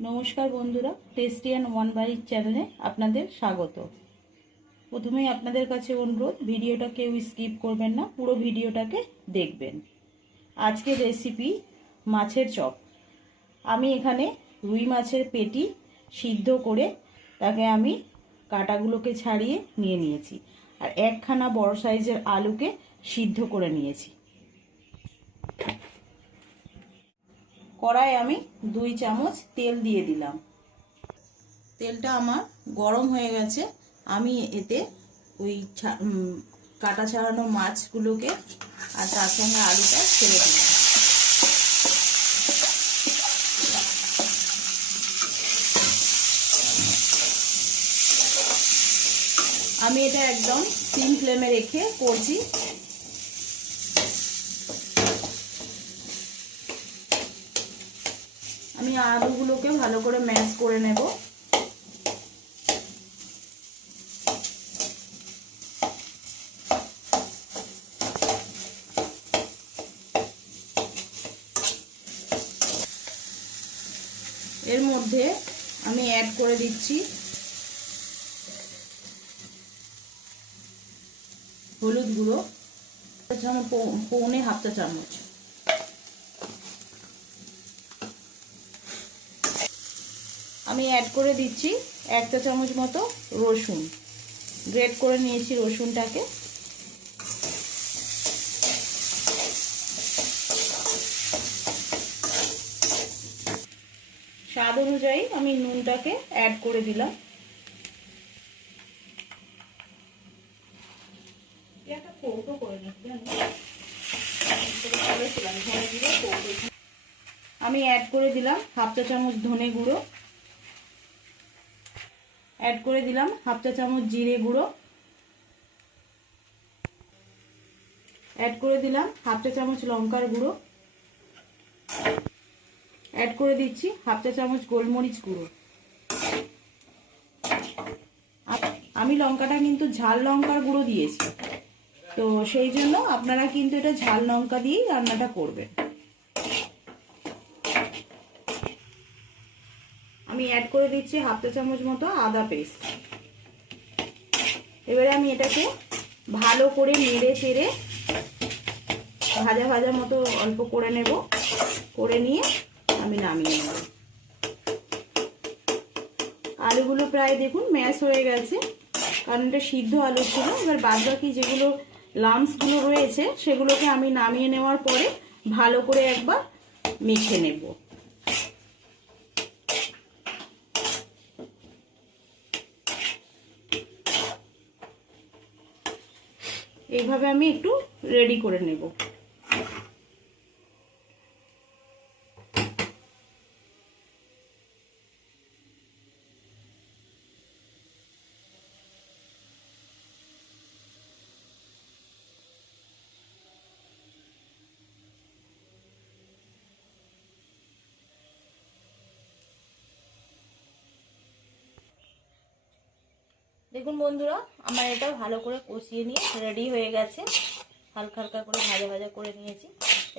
নমস্কার বন্ধুরা, tasty and one byte চ্যানেলে আপনাদের স্বাগত। প্রথমেই আপনাদের কাছে অনুরোধ, ভিডিওটা কেউ স্কিপ করবেন না, পুরো ভিডিওটাকে দেখবেন। আজকের রেসিপি মাছের চপ। আমি এখানে রুই মাছের পেটি সিদ্ধ করে তাকে আমি কাঁটাগুলোকে ছাড়িয়ে নিয়ে নিয়েছি, আর একখানা বড় সাইজের আলুকে সিদ্ধ করে নিয়েছি। কড়াই আমি 2 চামচ তেল দিয়ে দিলাম। তেলটা আমার গরম হয়ে গেছে। আমি এতে ওই কাটা ছাড়ানো মাছগুলোকে আর তার সঙ্গে আলুটা ছেড়ে দিলাম। আমি এটা একদম সিম ফ্লেমে রেখে করছি। আমি আলুগুলোকে ভালো করে ম্যাশ করে নেব। এর মধ্যে আমি অ্যাড করে দিচ্ছি হলুদ গুঁড়ো, পৌনে হাফ চা চামচ। আমি অ্যাড করে দিচ্ছি 1 চা চামচ মতো রসুন, গ্রেট করে নিয়েছি রসুনটাকে। স্বাদ অনুযায়ী আমি নুনটাকে অ্যাড করে দিলাম। আমি অ্যাড করে দিলাম হাফ চা চামচ ধনে গুঁড়ো, অ্যাড করে দিলাম হাফ চা চামচ জিরে গুঁড়ো, অ্যাড করে দিলাম হাফ চা চামচ লঙ্কার গুঁড়ো, অ্যাড করে দিচ্ছি হাফ চা চামচ গোলমরিচ গুঁড়ো। আমি লঙ্কাটা কিন্তু ঝাল লঙ্কার গুঁড়ো দিয়েছি, তো সেই জন্য আপনারা কিন্তু এটা ঝাল লঙ্কা দিয়েই রান্নাটা করবেন। আমি অ্যাড করে দিচ্ছি হাফ চা চামচ মতো আদা পেস্ট। এবারে আমি এটাকে ভালো করে নেড়ে চেড়ে ভাজা ভাজা মতো অল্প করে নেব, করে নিয়ে আমি নামিয়ে নেব। আলুগুলো প্রায় দেখুন ম্যাশ হয়ে গেছে, কারণ এটা সিদ্ধ আলু ছিল। এবার বাদ বাকি যেগুলো লাম্পসগুলো রয়েছে সেগুলোকে আমি নামিয়ে নেওয়ার পরে ভালো করে একবার মেখে নেব। এইভাবে আমি একটু রেডি করে নেব। দেখুন বন্ধুরা, আমার এটা ভালো করে কষিয়ে নিয়ে রেডি হয়ে গেছে। হালকা হালকা করে ভাজা ভাজা করে নিয়েছি।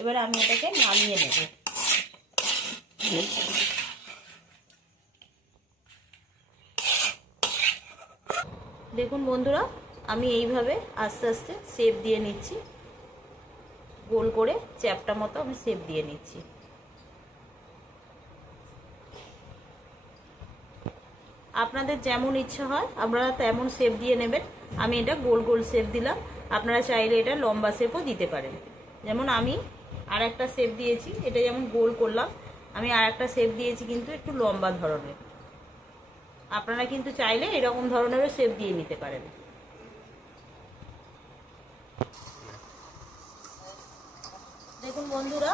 এবার আমি এটাকে নামিয়ে নেব। দেখুন বন্ধুরা, আমি এইভাবে আস্তে আস্তে শেপ দিয়ে নিচ্ছি, গোল করে চ্যাপটা মতো আমি শেপ দিয়ে নিচ্ছি। আপনাদের যেমন ইচ্ছা হয় আপনারা তেমন শেপ দিয়ে নেবেন। আমি এটা গোল গোল শেপ দিলাম, আপনারা চাইলে এটা লম্বা শেপও দিতে পারেন। যেমন আমি আর একটা শেপ দিয়েছি, এটা যেমন গোল করলাম, আমি আর একটা শেপ দিয়েছি কিন্তু একটু লম্বা ধরনের। আপনারা কিন্তু চাইলে এরকম ধরনেরও শেপ দিয়ে নিতে পারেন। দেখুন বন্ধুরা,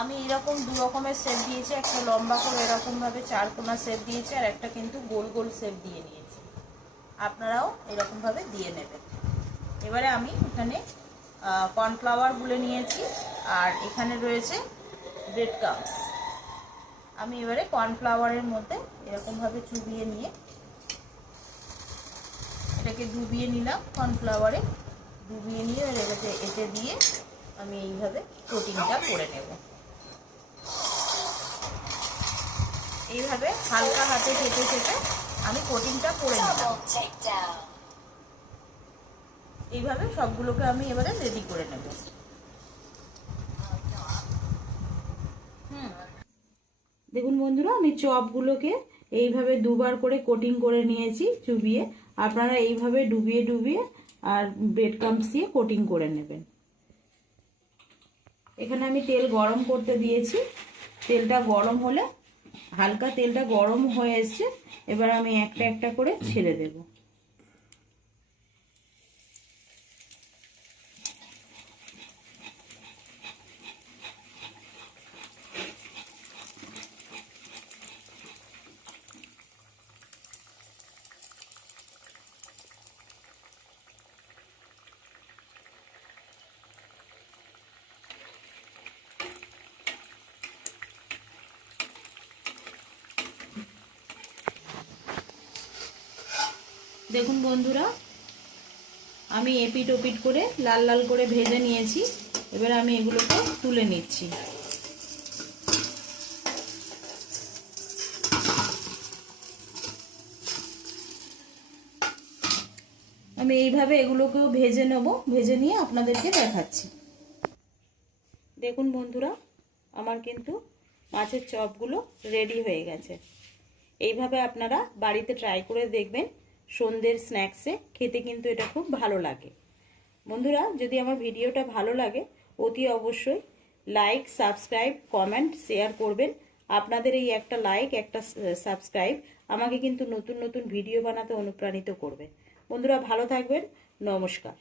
আমি এরকম দু রকমের শেপ দিয়েছি, একটা লম্বা করে এরকমভাবে চারকোনা শেপ দিয়েছি, আর একটা কিন্তু গোল গোল শেপ দিয়ে নিয়েছি। আপনারাও এরকমভাবে দিয়ে নেবেন। এবারে আমি এখানে কর্নফ্লাওয়ার গুলে নিয়েছি, আর এখানে রয়েছে ব্রেড ক্রাম্বস। আমি এবারে কর্নফ্লাওয়ারের মধ্যে এরকমভাবে চুবিয়ে নিয়ে এটাকে ডুবিয়ে নিলাম। কর্নফ্লাওয়ারে ডুবিয়ে নিয়ে এতে দিয়ে আমি এইভাবে কোটিংটা করে নেব। এইভাবে হালকা হাতে চেপে চেপে আমি কোটিংটা করে নেব। এইভাবে সবগুলোকে আমি এবারে রেডি করে নেব। দেখুন বন্ধুরা, আমি চপগুলোকে এইভাবে দুবার করে কোটিং করে নিয়েছি চুবিয়ে। আপনারা এইভাবে ডুবিয়ে ডুবিয়ে আর ব্রেড ক্রাম্বস দিয়ে কোটিং করে নেবেন। এখানে আমি তেল গরম করতে দিয়েছি। তেলটা গরম হলে, হালকা তেলটা গরম হয়ে এসছে, এবার আমি একটা একটা করে ছেড়ে দেব। দেখুন বন্ধুরা, আমি এপিট ওপিট করে লাল লাল করে ভেজে নিয়েছি। এবার আমি এগুলোকে তুলে নিচ্ছি। আমি এইভাবে এগুলোকেও ভেজে নেব, ভেজে নিয়ে আপনাদেরকে দেখাচ্ছি। দেখুন বন্ধুরা, আমার কিন্তু মাছের চপগুলো রেডি হয়ে গেছে। এইভাবে আপনারা বাড়িতে ট্রাই করে দেখবেন। সন্ধ্যের স্ন্যাক্সে খেতে কিন্তু এটা খুব ভালো লাগে। বন্ধুরা, যদি আমার ভিডিওটা ভালো লাগে অতি অবশ্যই লাইক, সাবস্ক্রাইব, কমেন্ট, শেয়ার করবেন। আপনাদের এই একটা লাইক, একটা সাবস্ক্রাইব আমাকে কিন্তু নতুন নতুন ভিডিও বানাতে অনুপ্রাণিত করবে। বন্ধুরা ভালো থাকবেন। নমস্কার।